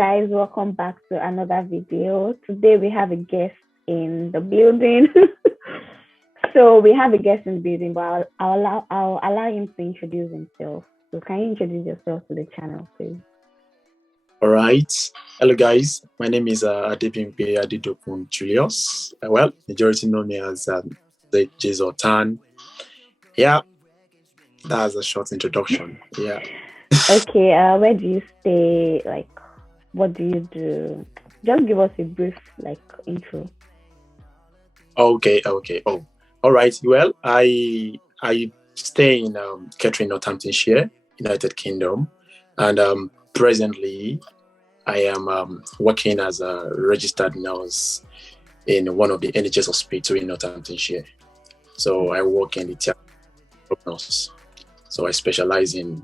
guys, welcome back to another video. Today we have a guest in the building. So we have a guest in the building, but I'll allow him to introduce himself. So can you introduce yourself to the channel, please? All right. Hello, guys. My name is Adebimpe Adedokun Julius. Well, majority know me as the Jezortan. Yeah, that's a short introduction. Yeah. Okay. Where do you stay? Like, what do you do? Just give us a brief intro. Okay. Oh, all right. Well, I stay in Kettering, Northamptonshire, United Kingdom, and presently I am working as a registered nurse in one of the NHS hospitals in Northamptonshire. So I work in the theatre nurse. So I specialize in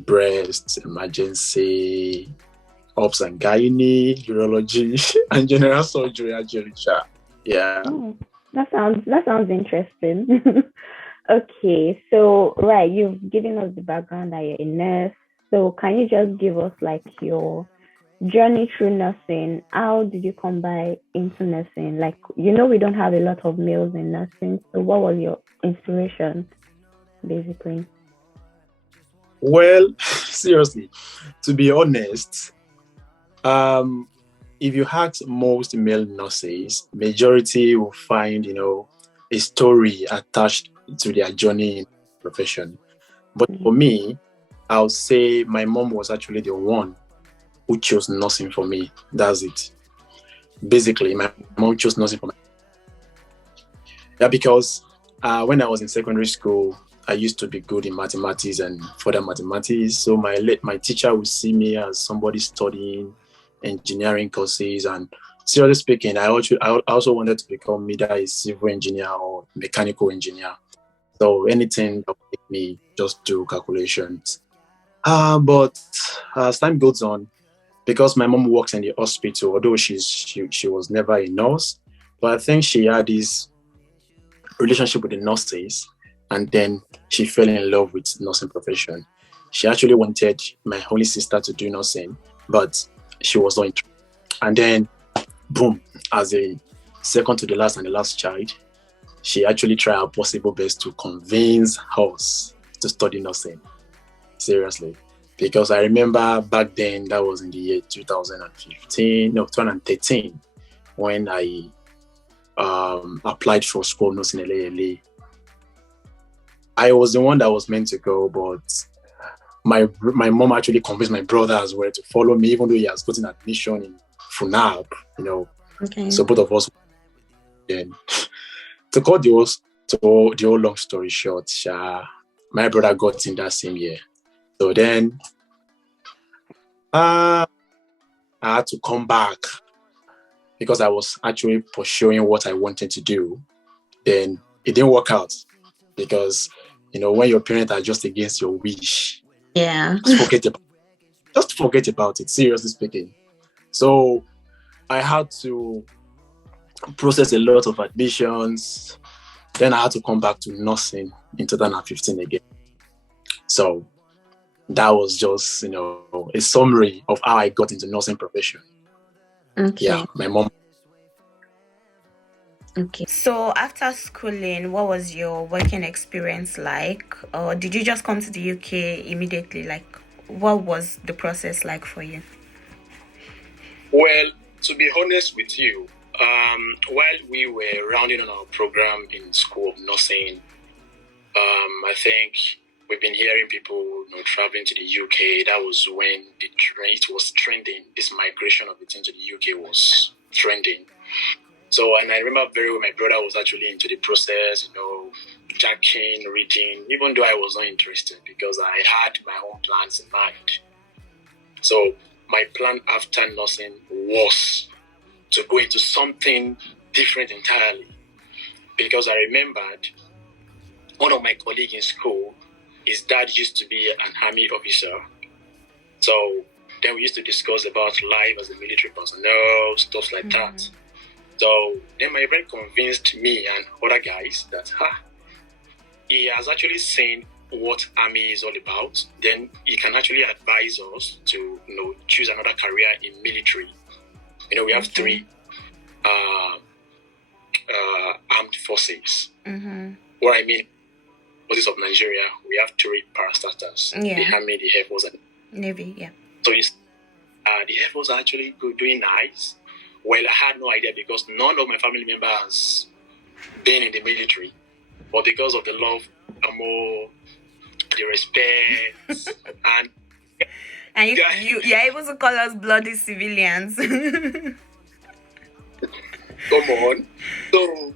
breast, emergency, obs and gynae, urology, and general surgery actually. Yeah. Oh, that sounds interesting. Okay, so right, you've given us the background that you're a nurse. So can you just give us your journey through nursing? How did you come by into nursing? We don't have a lot of males in nursing. So what was your inspiration, basically? Well, seriously, to be honest, if you ask most male nurses, majority will find, a story attached to their journey in profession. But for me, I'll say my mom was actually the one who chose nursing for me. That's it. Basically, my mom chose nursing for me. Yeah, because when I was in secondary school, I used to be good in mathematics and further mathematics. So my teacher would see me as somebody studying engineering courses. And seriously speaking, I also wanted to become either a civil engineer or mechanical engineer. So anything that would make me just do calculations. But as time goes on, because my mom works in the hospital, although she was never a nurse, but I think she had this relationship with the nurses, and then she fell in love with nursing profession. She actually wanted my only sister to do nursing, but she was not interested. And then, boom, as a second to the last and the last child, she actually tried her possible best to convince us to study nursing. Seriously. Because I remember back then, that was in the year 2013, when I applied for school nursing in LA. I was the one that was meant to go, but my mom actually convinced my brother as well to follow me, even though he has gotten admission in FUNAB, Okay. So both of us. Then, to cut the whole long story short, my brother got in that same year. So then I had to come back because I was actually pursuing what I wanted to do. Then it didn't work out because, when your parents are just against your wish, just forget about it, seriously speaking. So I had to process a lot of admissions. Then I had to come back to nursing in 2015 again. So that was just, a summary of how I got into nursing profession. Okay. Yeah, my mom. Okay. So after schooling, what was your working experience like? Or did you just come to the UK immediately? What was the process like for you? Well, to be honest with you, while we were rounding on our program in School of Nursing, I think we've been hearing people traveling to the UK. That was when it was trending. This migration of the thing to the UK was trending. So, and I remember very well, my brother was actually into the process, jacking, reading, even though I was not interested because I had my own plans in mind. So my plan after nursing was to go into something different entirely, because I remembered one of my colleagues in school, his dad used to be an army officer. So then we used to discuss about life as a military personnel, stuff like that. So then my friend convinced me and other guys that he has actually seen what army is all about, then he can actually advise us to choose another career in military. We have three armed forces. What I mean, forces of Nigeria, we have three parastatals: the army, the air force, and navy. Yeah. So the air force are actually doing nice. Well, I had no idea because none of my family members been in the military, but because of the love, the respect, and you're able to call us bloody civilians. Come on. So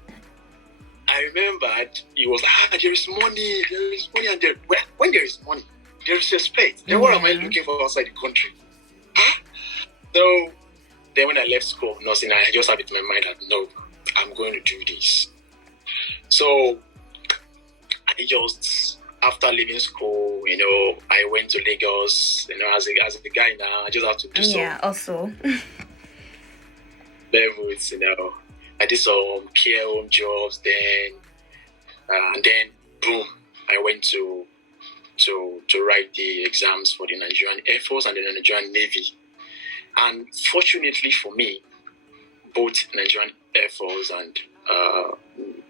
I remembered he was like, there is money, and when there is money, there is respect. Then what am I looking for outside the country? So then when I left school, nursing, I just had it in my mind that no, I'm going to do this. So I just, after leaving school, I went to Lagos, as a guy now, I just have to do some. Yeah, also. Levels, I did some care home jobs then, and then boom, I went to write the exams for the Nigerian Air Force and the Nigerian Navy. And fortunately for me, both Nigerian Air Force and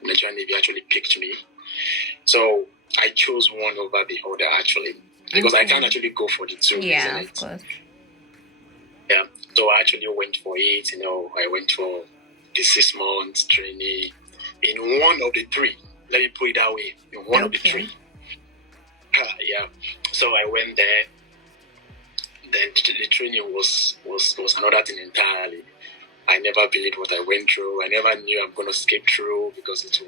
Nigerian Navy actually picked me. So I chose one over the other actually, because I can't actually go for the two. Yeah, of course. Yeah, so I actually went for it. I went for the 6 months training in one of the three. Let me put it that way, in one of the three. Yeah, so I went there. Then the training was another thing entirely. I never believed what I went through. I never knew I'm going to skip through because it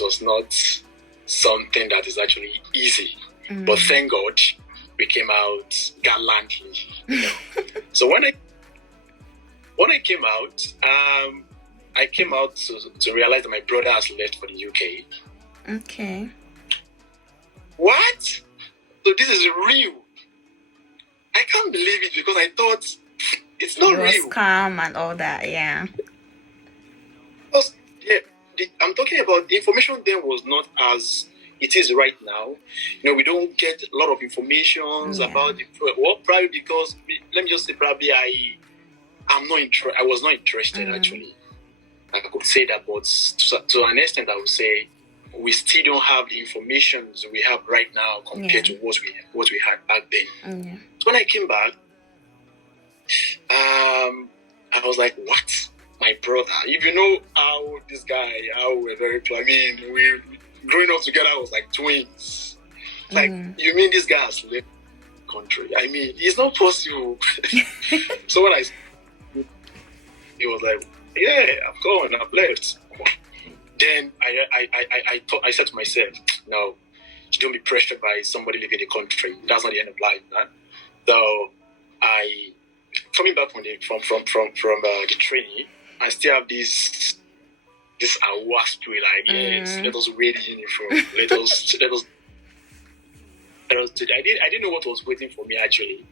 was not something that is actually easy. But thank God we came out gallantly. So when I came out, to realize that my brother has left for the UK. Okay. What? So this is real. I can't believe it because I thought it's not real. It was calm and all that, yeah. Because, I'm talking about the information then was not as it is right now. We don't get a lot of information about the probably because let me just say probably I was not interested actually. I could say that, but to an extent I would say we still don't have the information we have right now compared to what we had back then. So when I came back, I was like, what? My brother? If you know how this guy, how we're very close. I mean, we growing up together was like twins. Like, you mean this guy has left the country? I mean, it's not possible. So when he was like, yeah, I've gone, I've left. Then I said to myself, no, don't be pressured by somebody leaving the country. That's not the end of life, man. So coming back from the training, I still have this awa spirit, like yes, let us wear the uniform. Let us. I didn't know what was waiting for me actually.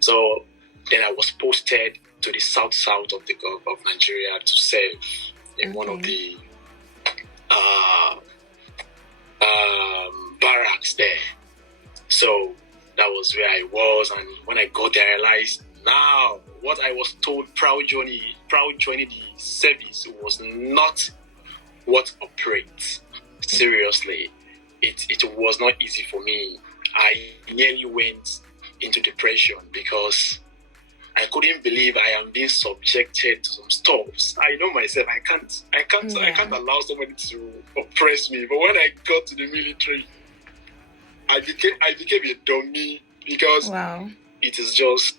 So then I was posted to the south of Nigeria to serve in one of the barracks there. So that was where I was, and when I got there, I realized now what I was told proud joining the service was not what operates. Seriously, it was not easy for me. I nearly went into depression because I couldn't believe I am being subjected to some stuff. I know myself. I can't allow somebody to oppress me. But when I got to the military, I became a dummy because it is just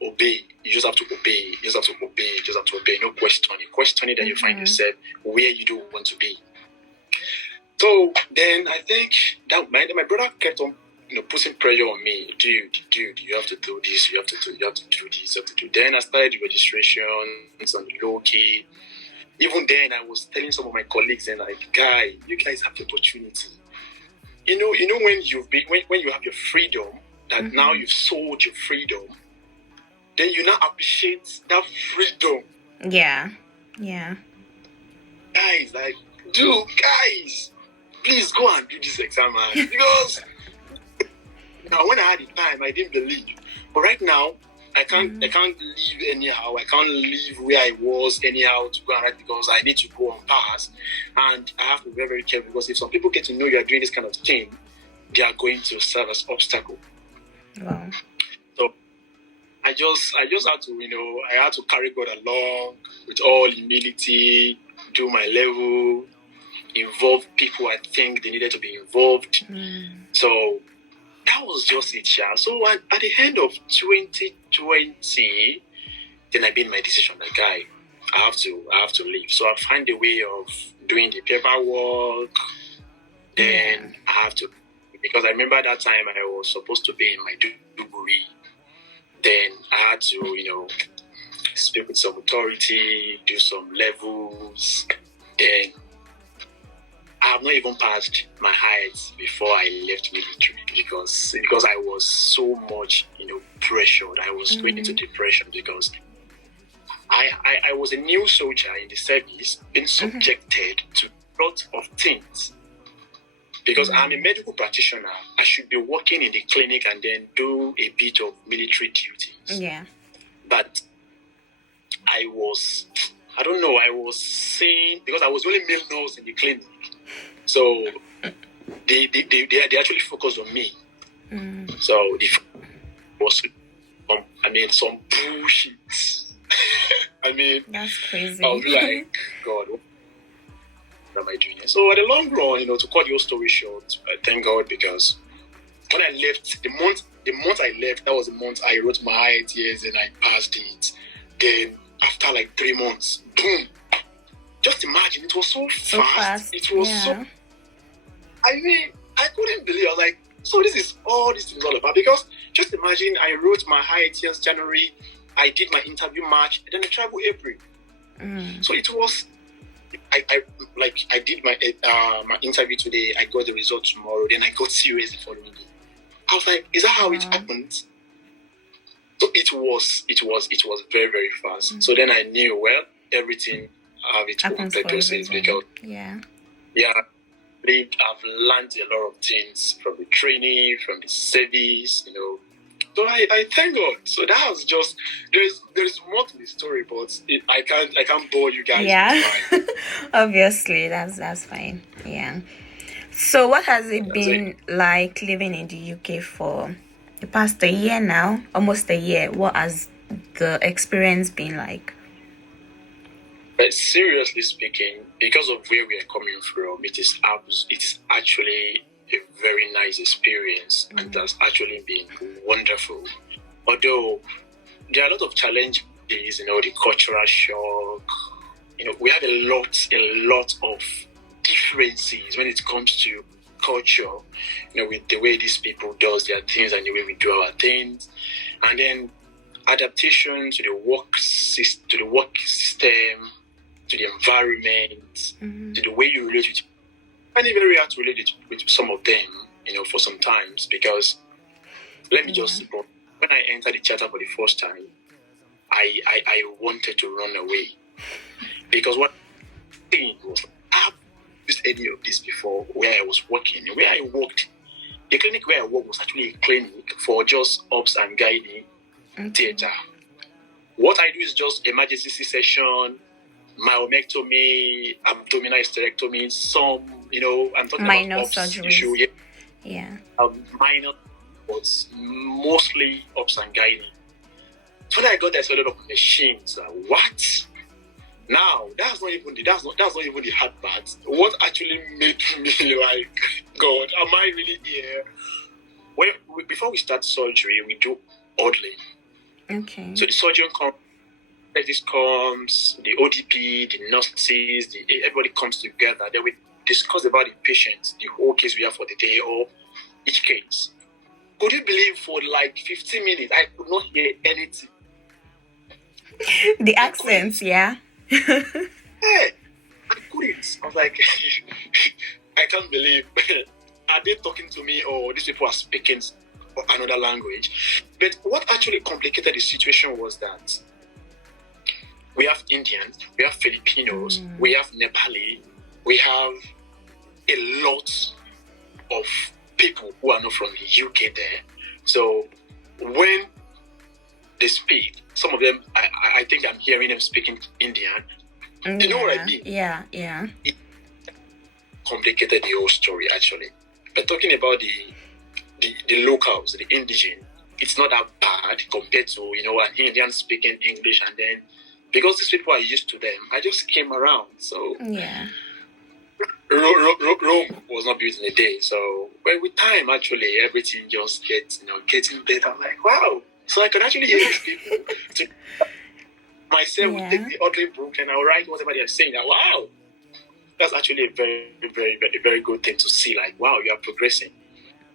obey. You just have to obey. You just have to obey. You just have to obey. No questioning. Then you find yourself where you don't want to be. So then I think that my brother kept on putting pressure on me. Dude, you have to do this. You have to do this. You have to do. Then I started the registrations on the low key. Even then, I was telling some of my colleagues and like, guy, you guys have the opportunity. You know when you have your freedom, that now you've sold your freedom, then you now appreciate that freedom. Yeah. Guys, like, dude, guys, please go and do this exam, man. Because now when I had the time, I didn't believe. But right now, I can't leave anyhow. I can't leave where I was anyhow to go and write because I need to go on pass. And I have to be very, very careful because if some people get to know you are doing this kind of thing, they are going to serve as obstacle. Wow. So I just had to, I had to carry God along with all humility, do my level, involve people I think they needed to be involved. So that was just it, yeah. So at the end of 2020, then I made my decision. Like, I have to leave. So I find a way of doing the paperwork. Then I have to, because I remember that time I was supposed to be in my degree. Then I had to, speak with some authority, do some levels. Then I have not even passed my height before I left military because I was so much, pressured. I was going into depression because I was a new soldier in the service, being subjected to a lot of things. Because I'm a medical practitioner, I should be working in the clinic and then do a bit of military duties. Yeah. But I was seeing, because I was only male nurse in the clinic. So they actually focused on me. So it was some bullshit. That's crazy. I was like, God, what am I doing here? So at the long run, to cut your story short, I thank God because when I left, the month I left, that was the month I wrote my IELTS and I passed it. Then after like 3 months, boom. Just imagine, it was so fast. It was so... I couldn't believe. I was like, so this is all this is all about. Because just imagine, I wrote my IELTS January, I did my interview March, and then I traveled April. So it was... I did my interview today, I got the result tomorrow, then I got serious the following day. I was like, is that how it happened? So it was very, very fast. So then I knew, well, everything have its own purposes because I've learned a lot of things from the training, from the service, So I thank God. So that was just there's more to the story, but I can't bore you guys. Yeah, obviously that's fine. Yeah. So what has it been like living in the UK for the past a year now? Almost a year. What has the experience been like? But seriously speaking, because of where we are coming from, it is actually a very nice experience and has actually been wonderful. Although there are a lot of challenges, the cultural shock. We have a lot of differences when it comes to culture. With the way these people does their things and the way we do our things, and then adaptation to the work system, to the environment, to the way you relate with. I find it very hard to relate with some of them, for some times, because let me just say, when I entered the theater for the first time, I wanted to run away because what thing was I've used any of this before where I was working. Where I worked, the clinic where I worked was actually a clinic for just ops and guiding theater. What I do is just emergency C-section, myomectomy, abdominal hysterectomy, some, I'm talking minor about ops surgeries. issue. Yeah. Minor, but mostly ops and guiding. So when I got there, a lot of machines. What? Now that's not even the hard part. What actually made me like, God, am I really here? Before we start surgery, we do orderly. Okay. So the surgeon comes. This comes, the ODP, the nurses, everybody comes together. Then we discuss about the patient, the whole case we have for the day or each case. Could you believe for like 15 minutes, I could not hear anything? The accents, yeah. Yeah, I couldn't. I was like, I can't believe. Are they talking to me or these people are speaking another language? But what actually complicated the situation was that we have Indians, we have Filipinos, we have Nepali, we have a lot of people who are not from the UK there. So when they speak, some of them, I think I'm hearing them speaking Indian. You know what I mean? Yeah. It complicated the whole story, actually. But talking about the locals, the indigenous, it's not that bad compared to, an Indian speaking English. And then, because these people are used to them, I just came around. So Yeah. Rome was not built in a day. So with time, actually, everything just gets, getting better. I'm like, wow. So I can actually hear these people. Myself would take the audley book and I'll write whatever they're saying. Like, wow. That's actually a very, very, very, very good thing to see. Like, wow, you are progressing.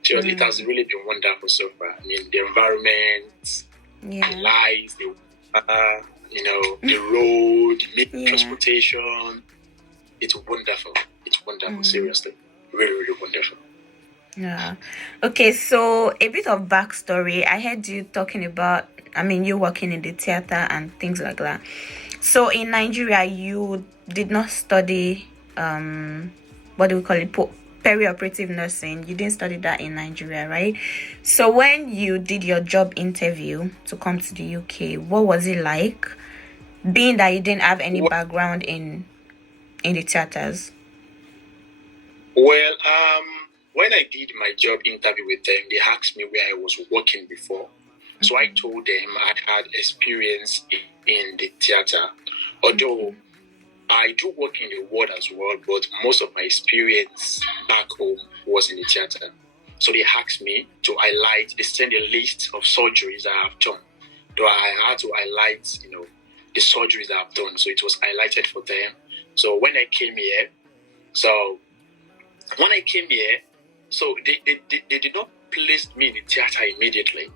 So it has really been wonderful so far. I mean, the environment, the lights, the road, the transportation. It's wonderful. It's wonderful, seriously. Really, really wonderful. Yeah. Okay, so a bit of backstory. I heard you talking about, you working in the theater and things like that. So in Nigeria, you did not study, what do we call it? Perioperative nursing. You didn't study that in Nigeria, right? So when you did your job interview to come to the UK, what was it like? Being that you didn't have any background in the theaters. Well, when I did my job interview with them, they asked me where I was working before. So I told them I had experience in the theater. Although I do work in the ward as well, but most of my experience back home was in the theater. So they asked me to highlight, they sent a list of surgeries I have done. So I had to highlight, the surgeries I have done. So it was highlighted for them. So when I came here, so they did not place me in the theater immediately.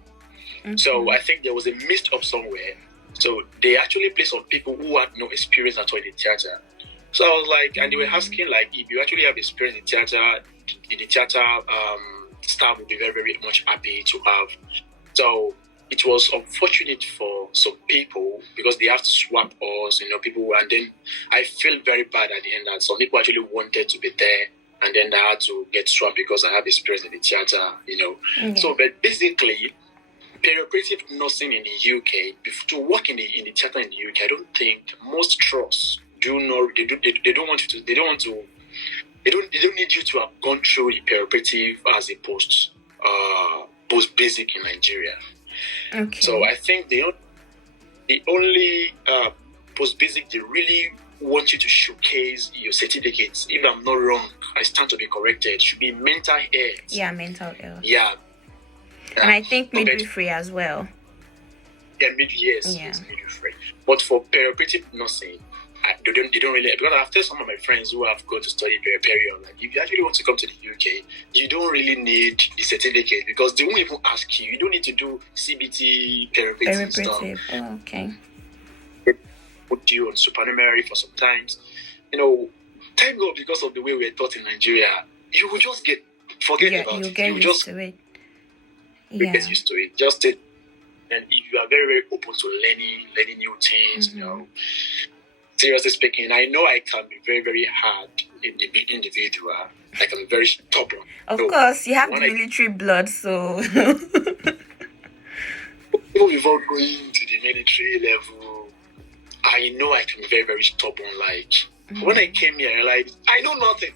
So I think there was a mixed up somewhere. So they actually placed on people who had no experience at all in the theater. So I was like, and they were asking, like, if you actually have experience in theater, the theater staff would be very, very much happy to have. So it was unfortunate for some people because they have to swap us, people. And then I feel very bad at the end that some people actually wanted to be there. And then I had to get swapped because I have experience in the theater, So, but basically, perioperative nursing in the UK, to work in the theater in the UK, I don't think most trusts they don't need you to have gone through the perioperative as a post basic in Nigeria. Okay. So I think the only post basic they really want you to showcase your certificates. If I'm not wrong, I stand to be corrected. Should be mental health. Yeah, mental health. Yeah. And I think midwifery as well. Yeah, midwifery. But for perioperative nursing, they don't really, because I've told some of my friends who have gone to study perioperium, like, if you actually want to come to the UK, you don't really need the certificate because they won't even ask you. You don't need to do CBT perioperative stuff. Oh, okay. They put you on supernumerary for some times. Thank God, because of the way we're taught in Nigeria, you will just forget about it. You used to it. Yeah. Get used to it. Just take, and if you are very, very open to learning new things, seriously speaking, I know I can be very, very hard individual. I can be very stubborn. Of course, you have the military blood, so. Even before going to the military level, I know I can be very, very stubborn. Like, when I came here, I realized I know nothing.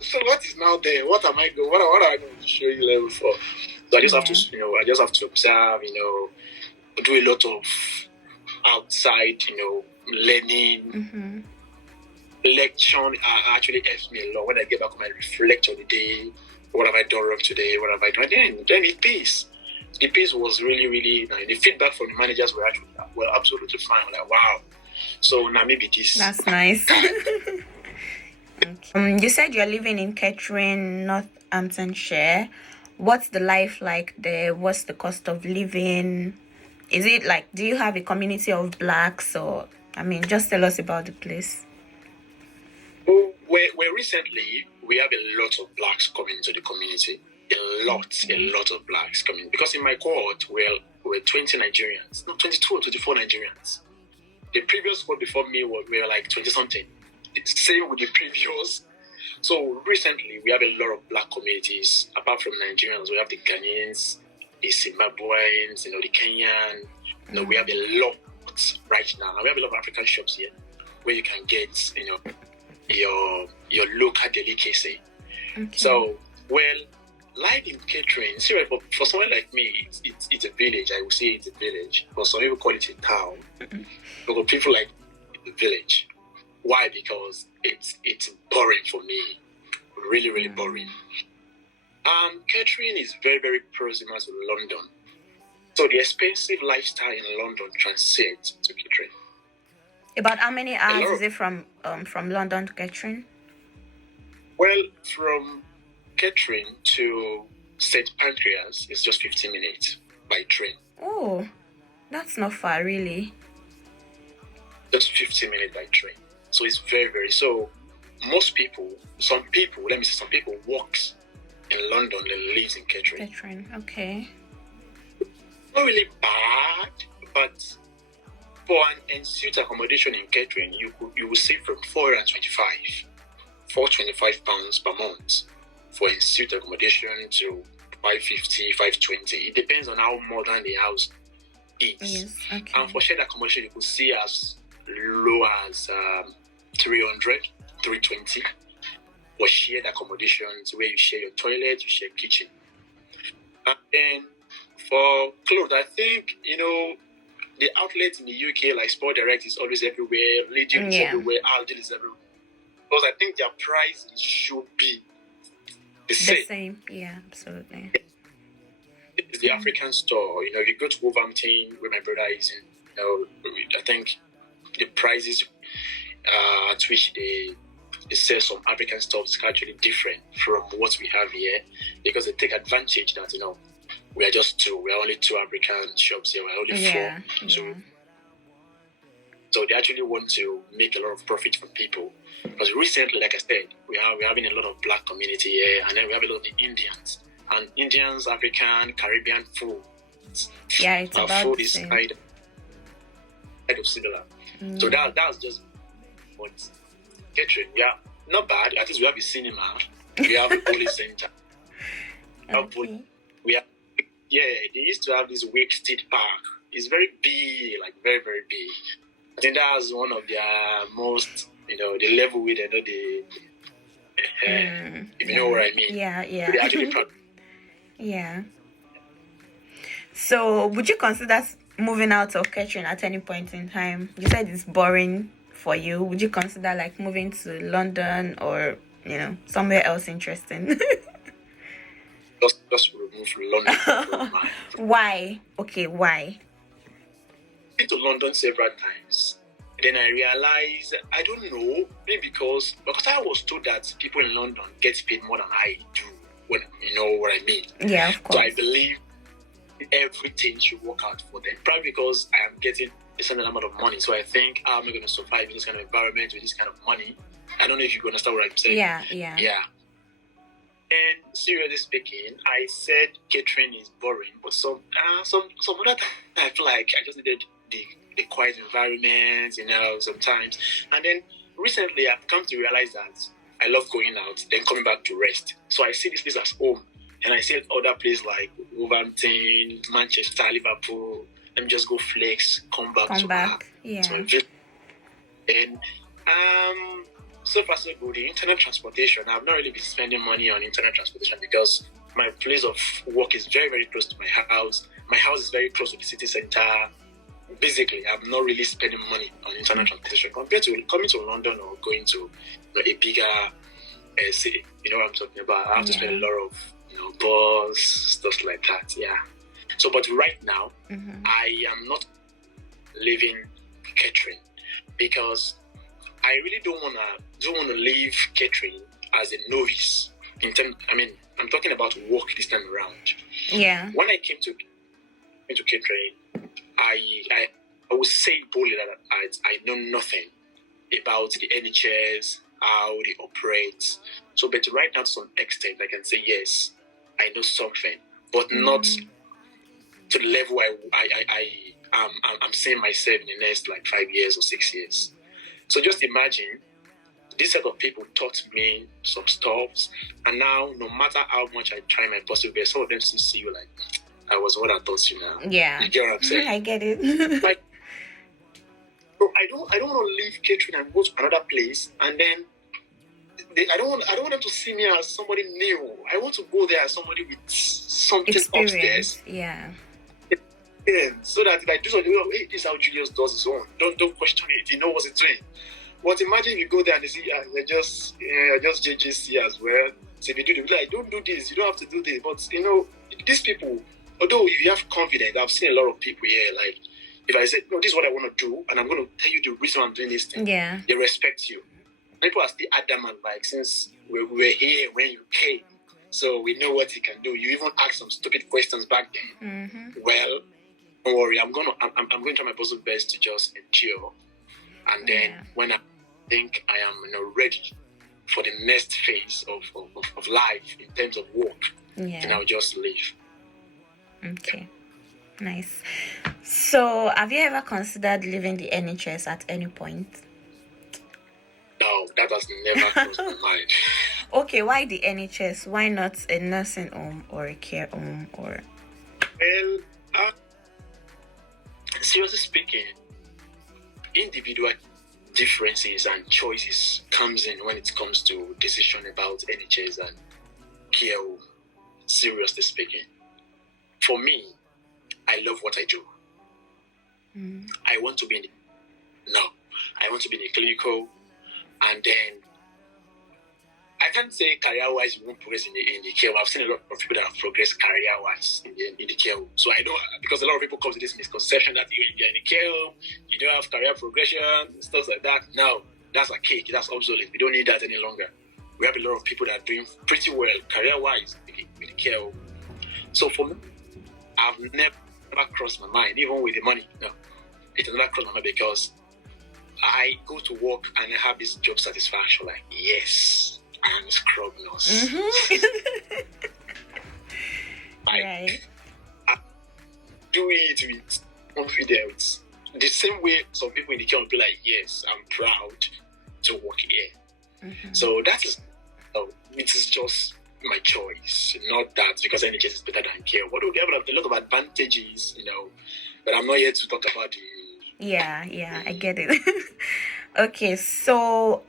So what is now there? What am I going? What am I going to show you level for? So I just have to, observe, do a lot of outside, learning. Lecture actually helps me a lot. When I get back home, I reflect on the day. What have I done wrong today? What have I done? Then it pays. The pays was really, really nice. The feedback from the managers were absolutely fine. I'm like, wow. So now maybe this. That's nice. Okay. You said you're living in Kettering, Northamptonshire. What's the life like there? What's the cost of living? Is it like, do you have a community of blacks or, just tell us about the place. Well, recently, we have a lot of blacks coming into the community. A lot of blacks coming. Because in my cohort, we're 20 Nigerians. No, 22 or 24 Nigerians. The previous cohort before me were like 20-something. Same with the previous So recently, we have a lot of black communities. Apart from Nigerians, we have the Ghanaians, the Zimbabweans, the Kenyan. We have a lot right now. We have a lot of African shops here where you can get, your local delicacy. Okay. So, well, life in catering, seriously, but for someone like me, it's a village. I would say it's a village. But some people call it a town. Because people like the village. Why? Because it's boring for me. Really, really boring. Catering is very, very proximate to London. So the expensive lifestyle in London transcends to catering. About how many hours is it from London to Catherine? Well, from Catherine to St. Pancras is just 15 minutes by train. Oh, that's not far, really. Just 15 minutes by train. So it's very, very... So some people works in London and lives in Catherine. Catherine, okay. Not really bad, but for an ensuite accommodation in Catherine, you will save from £425 per month for ensuite accommodation to 550, 520. It depends on how modern the house is. Yes, okay. And for shared accommodation, you could see as low as 300, 320 for shared accommodations where you share your toilet, you share kitchen. And then for clothes, I think, the outlets in the UK, like Sport Direct, is always everywhere. Legion is everywhere. Aldi is everywhere. Because I think their price should be the same. Yeah, absolutely. It's the African store. You go to Wolverhampton, where my brother is in. I think the prices at which they sell some African stuff is actually different from what we have here, because they take advantage that we are just two. We are only two African shops here. We are only four. So they actually want to make a lot of profit from people. Because recently, like I said, we're having a lot of black community here, and then we have a lot of Indians. And Indians, African, Caribbean food. Yeah, it's about food the is same. kind of similar. So that's just what catering. Yeah, not bad. At least we have a cinema. We have a bowling center. They used to have this Wake State Park. It's very big, like very, very big. I think that's one of their most, the level with if you know what I mean. Yeah. They actually proud. Yeah. So, would you consider moving out of catering at any point in time? You said it's boring for you. Would you consider like moving to London or somewhere else interesting? Just remove London from my... Why? Okay, why? I've been to London several times. Then I realized, I don't know, maybe because I was told that people in London get paid more than I do, when you know what I mean. Yeah, of course. So I believe everything should work out for them. Probably because I am getting a certain amount of money. So I think, how am I going to survive in this kind of environment with this kind of money? I don't know if you understand what I'm saying. Yeah. And seriously speaking, I said catering is boring, but some other time I feel like I just needed the quiet environment, sometimes. And then recently I've come to realize that I love going out, then coming back to rest. So I see this place as home, and I see other places like Wolverhampton, Manchester, Liverpool. Let me just go flex, come back. Yeah. And so far so good. The internet transportation, I've not really been spending money on internet transportation because my place of work is very, very close to my house. My house is very close to the city center. Basically, I'm not really spending money on internet transportation compared to coming to London or going to a bigger city. You know what I'm talking about? I have to spend a lot of bus, stuff like that. Yeah. So, but right now, I am not leaving catering because I really don't wanna leave catering as a novice. I'm talking about work this time around. Yeah. When I came to catering, I would say boldly that I know nothing about the NHS, how they operate. So, but right now, to some extent, I can say yes, I know something, but not to the level I'm seeing myself in the next like 5 years or 6 years. So just imagine this set of people taught me some stuff, and now no matter how much I try my possible best, some of them still see you like I was what I taught you now. Yeah. You get what I'm saying? I get it. Like, so I don't want to leave catering and go to another place, and then I don't want them to see me as somebody new. I want to go there as somebody with something Experience. upstairs. Yeah. So that if I do something, hey, this is how Julius does his own. Don't question it. He knows what he's doing. But imagine if you go there and they see you're just JJC as well. So if you do, they'll be like, don't do this. You don't have to do this. But these people, although if you have confidence, I've seen a lot of people here. Like if I say, no, this is what I want to do, and I'm going to tell you the reason I'm doing this thing. Yeah. They respect you. People are still adamant, like since we were here when you came, so we know what you can do. You even asked some stupid questions back then. Mm-hmm. Well, don't worry. I'm going to try my possible best to just endure, and then when I think I am ready for the next phase of life in terms of work, then I'll just leave. Okay, nice. So, have you ever considered leaving the NHS at any point? No, that has never crossed my mind. Okay, why the NHS? Why not a nursing home or a care home or? Well, seriously speaking, individual differences and choices comes in when it comes to decision about NHS and care home. Seriously speaking, for me, I love what I do. I want to be in the clinical, and then I can't say career-wise you won't progress in the care home. I've seen a lot of people that have progressed career-wise in the care home. So I know, because a lot of people come to this misconception that you're in the care home, you don't have career progression, stuff like that. No, that's a cake. That's obsolete. We don't need that any longer. We have a lot of people that are doing pretty well career-wise with the care home. So for me, I've never crossed my mind, even with the money. No, it has never crossed my mind, because I go to work and I have this job satisfaction. Like, yes, I am a scrub nurse. Right. I do it with confidence. The same way some people in the care will be like, yes, I'm proud to work here. So it is just my choice, not that because NHS is better than care. What do we have a lot of advantages, but I'm not here to talk about the. Yeah, I get it. Okay, so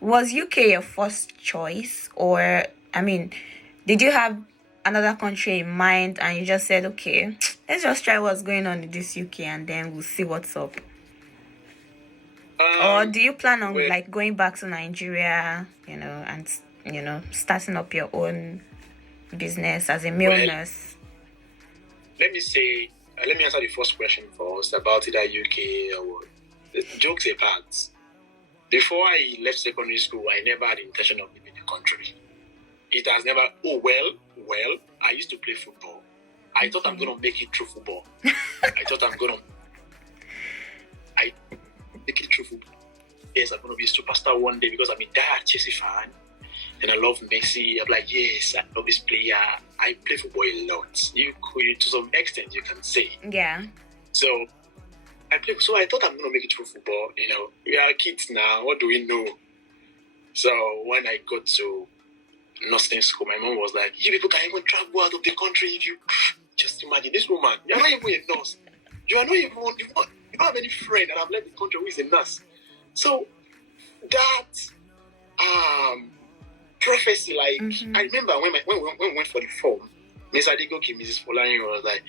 was UK your first choice, or did you have another country in mind and you just said, okay, let's just try what's going on in this UK and then we'll see what's up? Or do you plan on going back to Nigeria, and starting up your own business as a male nurse? Let me answer the first question first about either UK or what. Jokes apart, before I left secondary school, I never had the intention of leaving the country. It has never. Well, I used to play football. I thought I'm gonna make it through football. I thought I'm gonna make it through football. Yes, I'm gonna be a superstar one day because I'm a diehard Chelsea fan and I love Messi. I'm like, yes, I love this player. I play football a lot. To some extent, you can say. Yeah. So I thought I'm gonna make it through football. We are kids now. What do we know? So when I got to nursing school, my mom was like, "You people can even travel out of the country if you just imagine this woman. You're not even a nurse. You don't have any friend that have left the country who is a nurse." So that prophecy, like I remember when we went for the form, Miss Adigoki, Mrs. Folarin was like,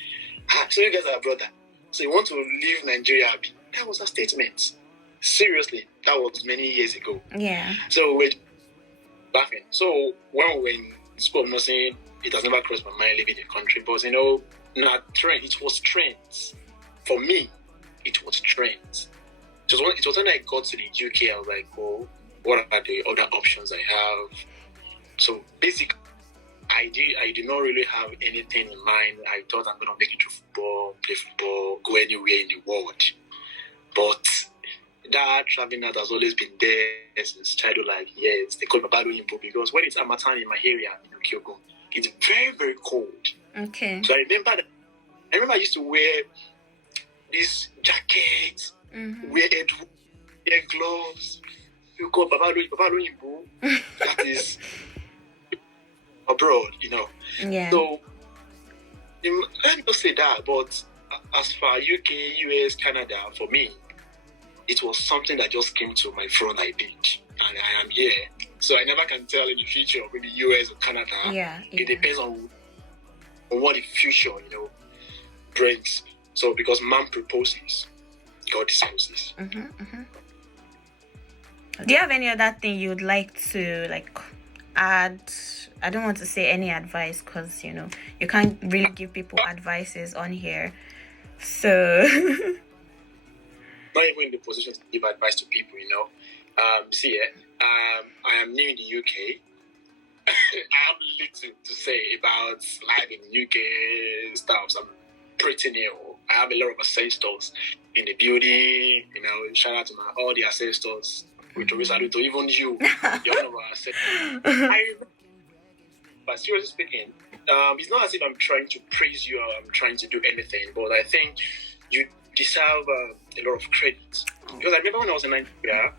"So you guys are a brother. So you want to leave Nigeria?" That was a statement. Seriously, that was many years ago. Yeah. So we're laughing. So when we were in school of nursing, it has never crossed my mind leaving the country. But not trend. It was trends. For me, it was trends. It was when I got to the UK, I was like, oh, what are the other options I have? So basically, I did not really have anything in mind. I thought I'm going to make it through football, play football, go anywhere in the world. But that traveling out has always been there since childhood. Like, yes, they call me Bado Impo because when it's Amatan in my area, in Kyogo, it's very, very cold. Okay. So I remember I used to wear this jacket, wear gloves, you go Babaloyibo, that is abroad, you know. Yeah. So let me not say that, but as far UK, US, Canada, for me, it was something that just came to my front. I did, and I am here. So I never can tell in the future with the US or Canada. Yeah. It depends on what the future, you know, brings. So because man proposes, God disposes. Do you have any other thing you would like to add? I don't want to say any advice because you can't really give people advices on here. So not even in the position to give advice to people, you know. I am new in the UK. I have little to say about life in the UK stuff. So I'm pretty new. I have a lot of ancestors in the building. You know, shout out to all the ancestors. With to even you, you're one of our ancestors. But seriously speaking, it's not as if I'm trying to praise you or I'm trying to do anything, but I think you deserve a lot of credit. Because I remember when I was in Nigeria,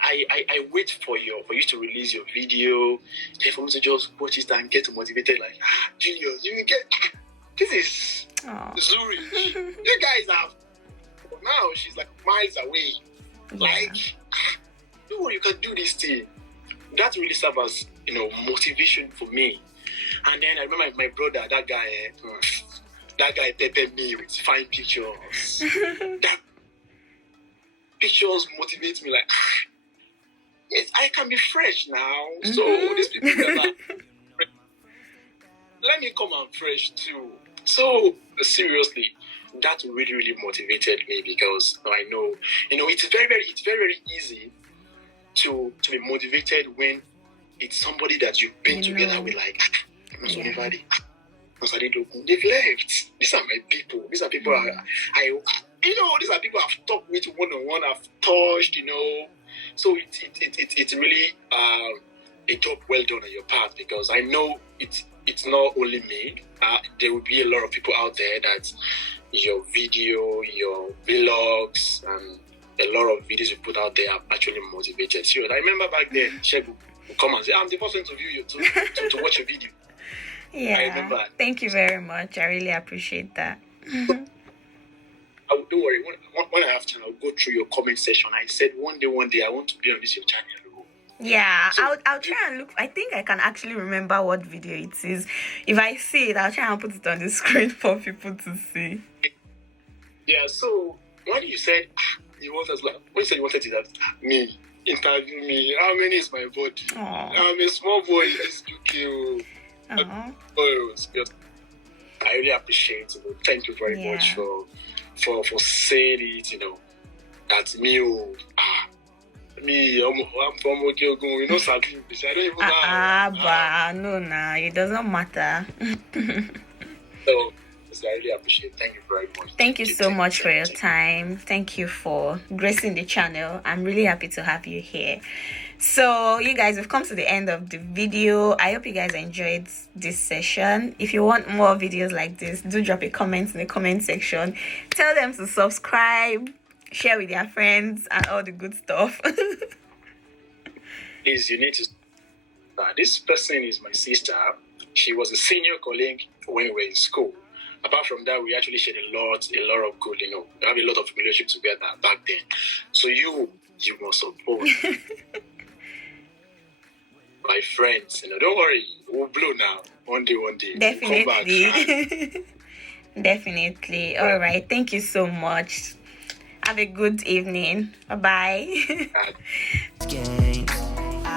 I wait for you to release your video, and for me to just watch it and get motivated. Like, Julius, you get this is Zurich. You guys have now. She's like miles away. Yeah. Like, you can do this thing. That really serves as motivation for me. And then I remember my brother, that guy peppered me with fine pictures. That pictures motivate me, like, yes, I can be fresh now. So these people that let me come out fresh too. So seriously, that really, really motivated me because I know, it's very easy to be motivated when it's somebody that you've been together with, like, they've left. These are my people. These are people these are people I've talked with one-on-one, I've touched, So it's really a job well done on your part, because I know it's not only me. There will be a lot of people out there that your video, your vlogs, and a lot of videos you put out there are actually motivated. So I remember back then, Sheg would come and say, I'm the person to view you to watch your video. Yeah. I remember. Thank you very much. I really appreciate that. Don't worry. When I have time, I'll go through your comment section. I said one day I want to be on this your channel. Yeah, so, I'll try and look. I think I can actually remember what video it is. If I see it, I'll try and put it on the screen for people to see. Yeah. So when you said you wanted to me interview me, how many is my body? Aww. I'm a small boy in this UK. I really appreciate it. Thank you very much for saying it. That I'm from Okeogun. Something. I don't even know. No, it doesn't matter. So, I really appreciate it. Thank you very much. Thank you so much for your time. Thank you for gracing the channel. I'm really happy to have you here. So, you guys, we've come to the end of the video. I hope you guys enjoyed this session. If you want more videos like this, do drop a comment in the comment section. Tell them to subscribe, share with their friends, and all the good stuff. Please, you need to... this person is my sister. She was a senior colleague when we were in school. Apart from that, we actually shared a lot of good, we have a lot of relationship together back then. So you must support my friends. Don't worry, we'll blow now. One day. Definitely. We'll come back. Definitely. All right. Thank you so much. Have a good evening. Bye-bye. I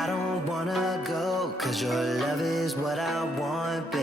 don't wanna go, 'cause your love is what I want, baby.